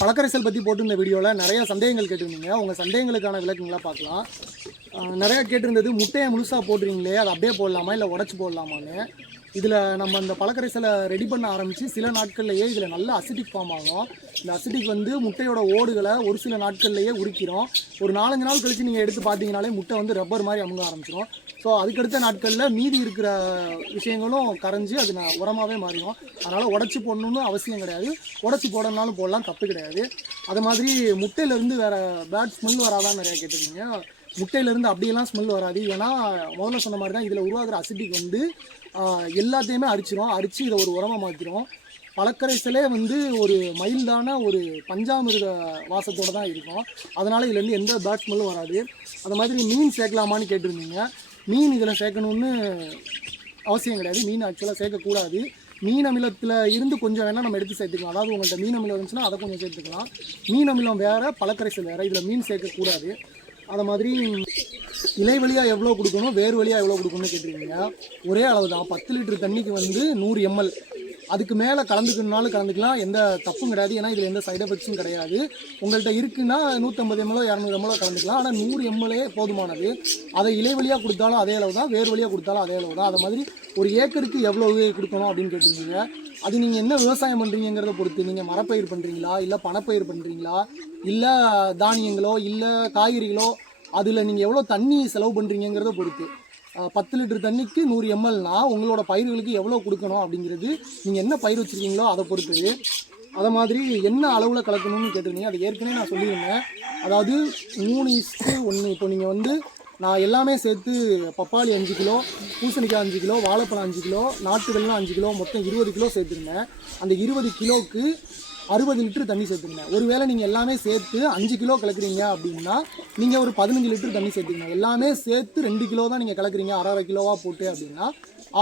பழக்கரைசல் பற்றி போட்டு இந்த வீடியோவில் நிறைய சந்தேகங்கள் கேட்டிருந்தீங்க. உங்கள் சந்தேகங்களுக்கான விளக்கங்களாக பார்க்கலாம். நிறையா கேட்டிருந்தது முட்டையை முழுசாக போடுறீங்களே, அதை அப்படியே போடலாமா இல்லை உடச்சி போடலாமான்னு. இதில் நம்ம இந்த பழக்கரைசலை ரெடி பண்ண ஆரம்பித்து சில நாட்கள்லேயே இதில் நல்ல அசிடிக் ஃபார்ம் ஆகும். இந்த அசிடிக் வந்து முட்டையோட ஓடுகளை ஒரு சில நாட்கள்லேயே உரிக்கிறோம். ஒரு 4-5 நாள் கழித்து நீங்கள் எடுத்து பார்த்தீங்கனாலே முட்டை வந்து ரப்பர் மாதிரி அமுங்க ஆரம்பிச்சிடும். ஸோ அதுக்கடுத்த நாட்களில் மீதி இருக்கிற விஷயங்களும் கரைஞ்சி அது உரமாகவே மாறிடும். அதனால் உடச்சி போடணுன்னு அவசியம் கிடையாது. உடச்சி போடணுன்னாலும் போடலாம், தப்பு கிடையாது. அது மாதிரி முட்டையிலேருந்து வேறு பேட் ஸ்மெல் வராதான்னு நிறையா கேட்டிருக்கீங்க. முட்டையிலேருந்து அப்படியெல்லாம் ஸ்மெல் வராது. ஏன்னா முதல்ல சொன்ன மாதிரி தான் இதில் உருவாகிற அசிடிக் வந்து எல்லாத்தையுமே அரித்து இதை ஒரு உரமாக மாற்றிடும். பழக்கரைசலே வந்து ஒரு மைல்டான ஒரு பஞ்சாமிர்த வாசத்தோடு தான் இருக்கும். அதனால் இதுலேருந்து எந்த பேட் ஸ்மெல்லும் வராது. அது மாதிரி மீன் சேர்க்கலாமான்னு கேட்டிருந்தீங்க. மீன் இதில் சேர்க்கணுன்னு அவசியம் கிடையாது. மீன் ஆக்சுவலாக சேர்க்கக்கூடாது. மீன் அமிலத்தில் இருந்து கொஞ்சம் வேணால் நம்ம எடுத்து சேர்த்துக்கலாம். அதாவது உங்கள்கிட்ட மீன் அமிலம் இருந்துச்சுன்னா அதை கொஞ்சம் சேர்த்துக்கலாம். மீன் அமிலம் வேறு, பழக்கரைசல் வேறு. இதில் மீன் சேர்க்கக்கூடாது. அதை மாதிரி இலை வழியாக எவ்வளோ கொடுக்கணும், வேறு வழியாக எவ்வளோ கொடுக்கணும்னு கேட்டிருக்கீங்க. ஒரே அளவு தான். 10 லிட்டர் தண்ணிக்கு வந்து 100 ml. அதுக்கு மேலே கலந்துக்கணுனாலும் கலந்துக்கலாம், எந்த தப்பும் கிடையாது. ஏன்னா இதில் எந்த சைட் எஃபெக்ட்ஸும் கிடையாது. உங்கள்கிட்ட இருக்குன்னா 150 ml 200 ml கலந்துக்கலாம். ஆனால் 100 ml போதுமானது. அதை இலை வழியாக கொடுத்தாலும் அதே அளவு தான், வேறு வழியாக கொடுத்தாலும் அதே அளவு தான். அது மாதிரி ஒரு ஏக்கருக்கு எவ்வளோ கொடுக்கணும் அப்படின்னு கேட்டிருக்கீங்க. அது நீங்கள் என்ன விவசாயம் பண்ணுறீங்கிறத பொறுத்து. நீங்கள் மரப்பயிர் பண்ணுறீங்களா, இல்லை பணப்பயிர் பண்ணுறீங்களா, இல்லை தானியங்களோ, இல்லை காய்கறிகளோ, அதில் நீங்கள் எவ்வளோ தண்ணி செலவு பண்ணுறீங்கிறத பொறுத்து. 10 லிட்டர் தண்ணிக்கு 100 mlனா உங்களோட பயிர்களுக்கு எவ்வளோ கொடுக்கணும் அப்படிங்கிறது நீங்கள் என்ன பயிர் வச்சுருக்கீங்களோ அதை பொறுத்தது. அதை மாதிரி என்ன அளவில் கலக்கணும்னு கேட்டிருந்தீங்க. அது ஏற்கனவே நான் சொல்லியிருந்தேன். அதாவது 3:1. இப்போ நீங்கள் வந்து நான் எல்லாமே சேர்த்து பப்பாளி 5 கிலோ, பூசணிக்காய் 5 கிலோ, வாழைப்பழம் 5 கிலோ, நாட்டு வெல்லம் 5 கிலோ, மொத்தம் 20 கிலோ சேர்த்துருந்தேன். அந்த 20 கிலோவுக்கு 60 லிட்டர் தண்ணி சேர்த்துருங்க. ஒருவேளை நீங்கள் எல்லாமே சேர்த்து 5 கிலோ கலக்குறீங்க அப்படின்னா நீங்கள் ஒரு 15 லிட்டர் தண்ணி சேர்த்துக்கங்க. எல்லாமே சேர்த்து 2 கிலோ தான் நீங்கள் கலக்குறீங்க, அரை கிலோவாக போட்டு அப்படின்னா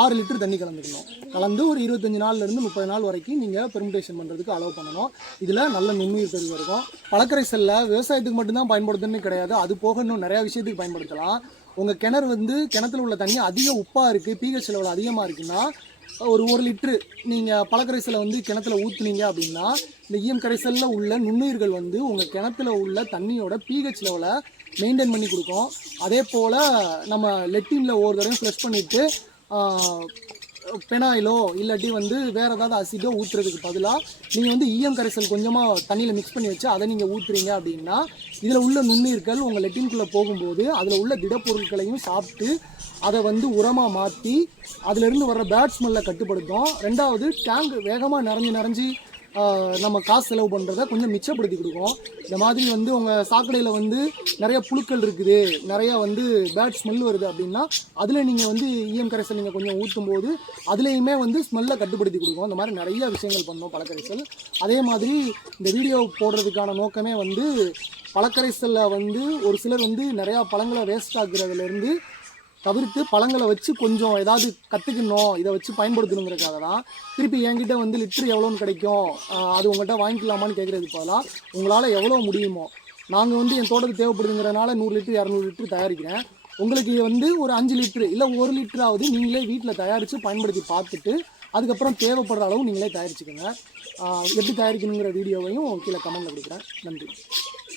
6 லிட்டர் தண்ணி கலந்துக்கணும். கலந்து ஒரு 25 நாள்லேருந்து 30 நாள் வரைக்கும் நீங்கள் பெர்மிட்டேஷன் பண்ணுறதுக்கு அலோவ் பண்ணணும். இதில் நல்ல நுண்ணுயிர் பெருகு இருக்கும். பழக்கரைசலில் விவசாயத்துக்கு மட்டும்தான் பயன்படுத்துன்னு கிடையாது, அது போக இன்னும் நிறையா விஷயத்துக்கு பயன்படுத்தலாம். உங்கள் கிணறு வந்து கிணத்துல உள்ள தண்ணி அதிக உப்பாக இருக்குது, pH லெவல் அதிகமாக இருக்குன்னா ஒரு 1 லிட்ரு நீங்கள் பழக்கரைசலை வந்து கிணத்துல ஊற்றுனீங்க அப்படின்னா இந்த ஈயம் கரைசலில் உள்ள நுண்ணுயிர்கள் வந்து உங்கள் கிணத்துல உள்ள தண்ணியோட pH லெவலை மெயின்டைன் பண்ணி கொடுக்கும். அதே போல் நம்ம லெட்டினில் ஒவ்வொரு தடவையும் ஃப்ளஷ் பண்ணிவிட்டு பெனாயிலோ இல்லாட்டி வந்து வேறு ஏதாவது அசிடோ ஊற்றுறதுக்கு பதிலாக நீங்கள் வந்து ஈயம் கரைசல் கொஞ்சமாக தண்ணியில் மிக்ஸ் பண்ணி வச்சு அதை நீங்கள் ஊற்றுறீங்க அப்படின்னா இதில் உள்ள நுண்ணுயிர்கள் உங்கள் லெட்டின்குள்ளே போகும்போது அதில் உள்ள திடப்பொருட்களையும் சாப்பிட்டு அதை வந்து உரமாக மாற்றி அதிலிருந்து வர்ற பேட் ஸ்மெல்லை கட்டுப்படுத்தும். 2வது டேங்க் வேகமாக நிறைஞ்சி நம்ம காசு செலவு பண்ணுறதை கொஞ்சம் மிச்சப்படுத்தி கொடுக்கும். இந்த மாதிரி வந்து உங்கள் சாக்கடையில் வந்து நிறைய புழுக்கள் இருக்குது, நிறையா வந்து பேட் ஸ்மெல் வருது அப்படின்னா அதில் நீங்கள் வந்து ஈயம் கரைசல் நீங்கள் கொஞ்சம் ஊற்றும் போது அதுலேயுமே வந்து ஸ்மெல்லை கட்டுப்படுத்தி கொடுக்கும். இந்த மாதிரி நிறைய விஷயங்கள் பண்ணோம் பழக்கரைசல். அதே மாதிரி இந்த வீடியோ போடுறதுக்கான நோக்கமே வந்து பழக்கரைசலில் வந்து ஒரு சிலர் வந்து நிறையா பழங்களை வேஸ்ட் ஆகுறதுலேருந்து தவிர்த்து பழங்களை வச்சு கொஞ்சம் ஏதாவது கற்றுக்கணும், இதை வச்சு பயன்படுத்தணுங்கிறதுக்காக தான். திருப்பி என்கிட்ட வந்து லிட்டர் எவ்வளோன்னு கிடைக்கும், அது உங்கள்கிட்ட வாங்கிக்கலாமான்னு கேட்குறது போதெல்லாம் உங்களால் எவ்வளோ முடியுமோ. நாங்கள் வந்து என் தோட்டத்துக்கு தேவைப்படுதுங்கிறனால 100 லிட்டர் 200 லிட்டர் தயாரிக்கிறேன். உங்களுக்கு வந்து ஒரு 5 லிட்டரு இல்லை 1 லிட்டராவது நீங்களே வீட்டில் தயாரித்து பயன்படுத்தி பார்த்துட்டு அதுக்கப்புறம் தேவைப்படுற அளவு நீங்களே தயாரிச்சுக்கோங்க. எப்படி தயாரிக்கணுங்கிற வீடியோவையும் கீழே கமெண்ட்டில் கொடுக்குறேன். நன்றி.